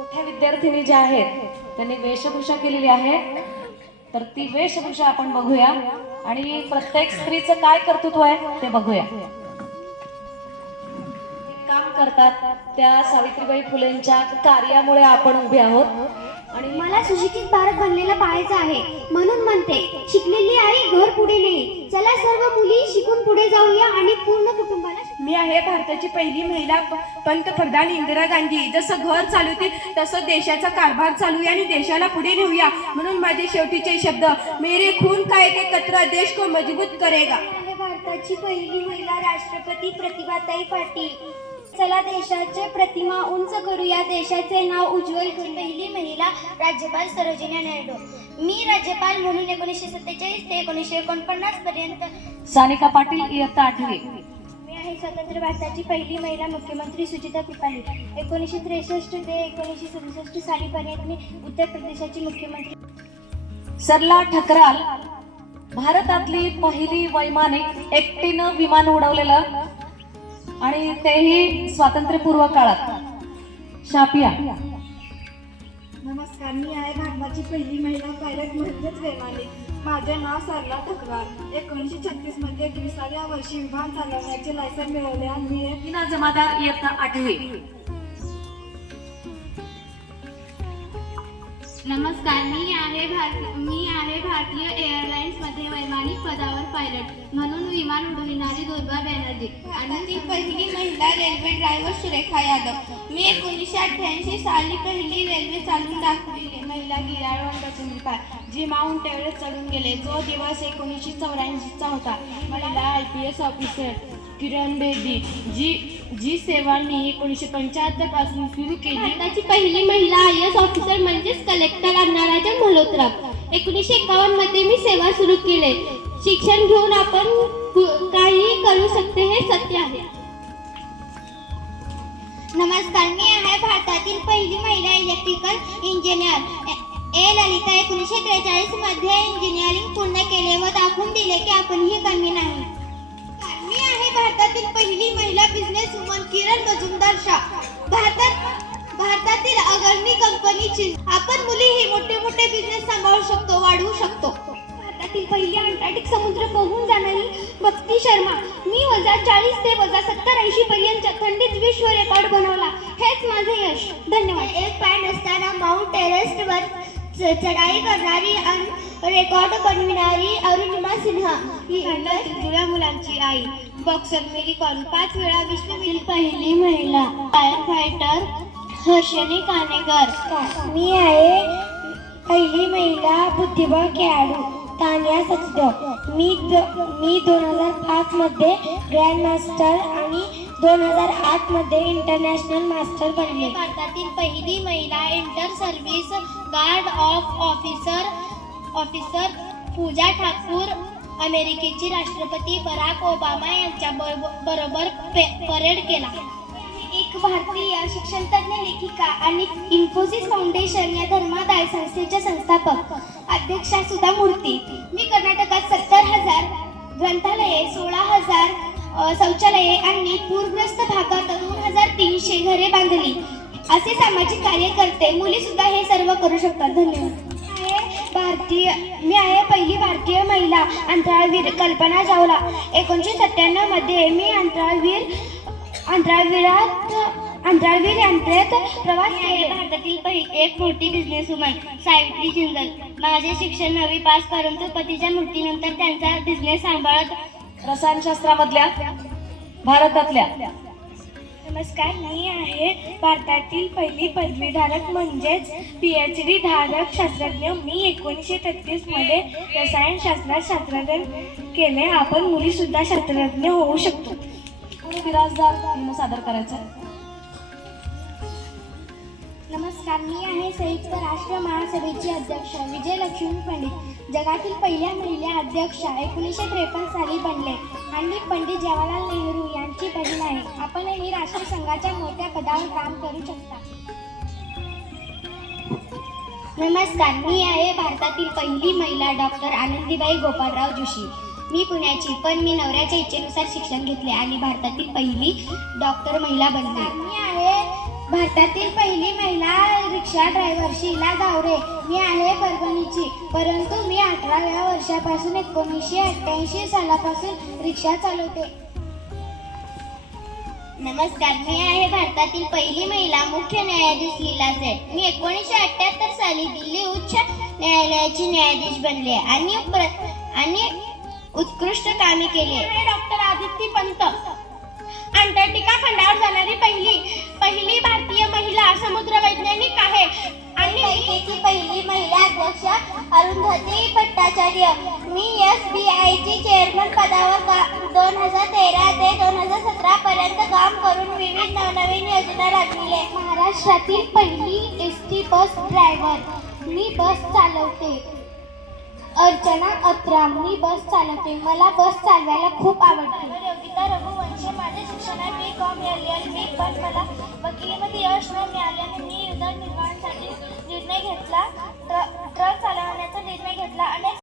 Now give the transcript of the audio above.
मोठ्या विद्यार्थिनी ज्या आहेत त्यांनी वेशभूषा केलेली आहे. तर ती वेशभूषा आपण बघूया. आणि प्रत्येक स्त्रीचं काय कर्तृत्व आहे ते बघूया. काम करतात त्या सावित्रीबाई फुलेंच्या कार्यामुळे आपण उभे आहोत. आणि मला सुशिक्षित भारत बनलेला पाहायचा आहे. म्हणून म्हणते शिकलेली आई घर पुढे नाही चला सर्व मुली शिकून पुढे जाऊया आणि पूर्ण कुटुंबाला मी आहे भारताची पहिली महिला प- पंतप्रधान इंदिरा गांधी. जसं घर चालवते तसं देशाचा कारभार चालूया आणि देशाला पुढे नेऊया म्हणून माझे शेवटीचे शब्द मेरे खून का एक एक कतरा देश को मजबूत करेगा. आहे भारताची पहिली महिला राष्ट्रपती प्रतिभाताई पाटील. चला देशाचे प्रतिमा उंच करूया देशाचे नाव उज्ज्वल करू. पहिली महिला राज्यपाल सरोजिनी नायडू. मी राज्यपाल म्हणून एकोणीसशे सत्तेचाळीस ते एकोणीसशे एकोणपन्नास पर्यंत. सानिका पाटील इयत्ता आठवी. मी आहे स्वतंत्र भारताची पहिली महिला मुख्यमंत्री सुचिता कृपाली एकोणीसशे त्रेसष्ट ते एकोणीसशे सदुसष्ट सालीपर्यंत मी उत्तर प्रदेशाची मुख्यमंत्री. सरला ठकराल. भारतातली पहिली वैमानिक एकटीनं विमान उडवलेलं आणि तेही स्वातंत्र्यपूर्व काळात. शापिया. नमस्कार मी आहे भारताची पहिली महिला पायलट म्हणजेच वैमानिक माझे नाव सरला ठकराल एकोणीसशे छत्तीसमध्ये विसाव्या वर्षी विमान चालवण्याचे लायसन मिळवले आणि मी जमादार इयत्ता आठवी. नमस्कार मी आहे भारत मी आहे भारतीय एअरलाईन्समध्ये वैमानिक पदावर पायलट म्हणून विमान उडविणारी दुर्गा बॅनर्जी आणि पहिली महिला रेल्वे ड्रायव्हर सुरेखा यादव. मी एकोणीसशे अठ्ठ्याऐंशी साली पहिली रेल्वे चालवून दाखवली. महिला गिराळवंत निपाळ जी माउंट एव्हरेस्ट चढून गेले. जो दिवस एकोणीसशे चौऱ्याऐंशीचा होता. महिला I P S officer. Kiran Bedi ji जी सेवा मी एकोणीसशे पंच्याहत्तरपासून सुरू केली. भारताची पहिली महिला आय एस ऑफिसर म्हणजेच कलेक्टर अन्नाराजा मल्होत्रा. एकोणीसशे एकावन्नमध्ये मी सेवा सुरू केली. शिक्षण घेऊन आपण कु- काहीही करू शकते हे सत्य आहे. नमस्कार मी आहे भारतातील पहिली महिला इलेक्ट्रिकल इंजिनियर ए ललिता एकोणीसशे त्रेचाळीसमध्ये इंजिनिअरिंग पूर्ण केले व दाखवून दिले की आपणही कमी नाही. भारतातील पहिली महिला बिझनेस वुमन किरण मजुमदार शाह. भारतात भारतातील अग्रणी कंपनीची आपण मुली हे मोठे मोठे बिझनेस सांभाळू शकतो वाढवू शकतो. भारतातील पहिली अंटार्क्टिक समुद्र पोहून जाणारी भक्ती शर्मा. मी वजा चाळीस ते वजा सत्तर ऐंशी पर्यंत थंडीत विश्व रेकॉर्ड बनवला. हेच माझे यश. धन्यवाद. एक पॅन असताना माउंट टेरेस्टवर चढाई करणारी आणि रेकॉर्ड बनविणारी अरुणिमा सिन्हा ही भारतातील जुळ्या मुलांची आई. बॉक्सर मेरी कॉम पाच वेळा विश्वविल पहिली महिला. फायर फायटर हर्षणी कानेकर मी आहे पहिली महिला बुद्धिबळ खेळाडू तान्या सचदेव मी द- मी दोन हजार पाचमध्ये ग्रँड मास्टर आणि दोन हजार आठमध्ये इंटरनॅशनल मास्टर बनले. भारतातील पहिली महिला inter service guard of officer officer Pooja Thakur अमेरिकेची राष्ट्रपती बराक ओबामा यांच्या बरोबर पे- परेड केला. एक भारतीय शिक्षणतज्ञ लेखिका आणि इन्फोसिस फाउंडेशन या धर्मादाय संस्थेच्या संस्थापक. अध्यक्षा सुधा मूर्ती. मी कर्नाटकात सत्तर हजार ग्रंथालये सोळा हजार शौचालये आणि पूरग्रस्त भागात दोन हजार तीनशे घरे बांधली. असे सामाजिक कार्य करते मुली सुद्धा हे सर्व करू शकतात. धन्यवाद. भारतीय मी आहे पहिली भारतीय महिला अंतराळवीर कल्पना चावला एकोणीसशे सत्त्याण्णवमध्ये मी अंतराळवीर अंतराळवीरात अंतराळवीर यंत्रेत प्रवास केले. भारतातील पहिली एक मोठी बिझनेस वुमन सावित्री जिंदल माझे शिक्षण नववी पास परंतु पतीच्या मृत्यूनंतर त्यांचा बिझनेस सांभाळत रसायनशास्त्रामधल्या भारतातल्या नमस्कार मी आहे भारतातील पहिली पदवीधारक म्हणजेच पी एच डी धारक शास्त्रज्ञ. मी एकोणीसशे तेहतीसमध्ये रसायनशास्त्रात शास्त्रज्ञ केले. आपण मुली सुद्धा शास्त्रज्ञ होऊ शकतो. यांना सादर करायचं आहे. नमस्कार मी आहे संयुक्त राष्ट्र महासभेची अध्यक्ष विजयलक्ष्मी पंडित. जगातील पहिल्या महिला अध्यक्षा एकोणीसशे त्रेपन्न साली बनले. आणि पंडित जवाहरलाल नेहरू यांची बहीण आहे. आपणही राष्ट्रसंघाच्या मोठ्या पदावर काम करू शकता. नमस्कार मी आहे भारतातील पहिली महिला डॉक्टर आनंदीबाई गोपाळराव जोशी. मी पुण्याची पण मी नवऱ्याच्या इच्छेनुसार शिक्षण घेतले आणि भारतातील पहिली डॉक्टर महिला बनले. मी आहे भारतातील पहिली महिला रिक्षा ड्रायव्हर शीला जावरे मी आहे परभणीची. परंतु मी अठराव्या वर्षापासून एकोणीसशे अठ्ठ्याऐंशी सालापासून रिक्षा चालवते. नमस्कार मी आहे भारतातील पहिली महिला मुख्य न्यायाधीश लीला सेठ. मी एकोणीसशे अठ्याहत्तर साली दिल्ली उच्च न्यायालयाची न्यायाधीश बनले आणि आणि उत्कृष्ट कामे केली. डॉक्टर आदित्य पंत. अंटार्क्टिका खंडावर जाणारी पहिली पहिली भारतीय महिला समुद्र वैज्ञानिक आहे. आणि पैकीची पहिली महिला अध्यक्ष अरुंधती भट्टाचार्य. मी एस बी आयची चेअरमन पदावर दोन हजार तेरा ते दोन हजार सतरा पर्यंत काम करून विविध नवनवीन योजना राबविले महाराष्ट्रातील पहिली एस टी बस ड्रायव्हर मी बस चालवते. अर्चना अत्राम मी बस चालवते. मला बस चालवायला खूप आवडते.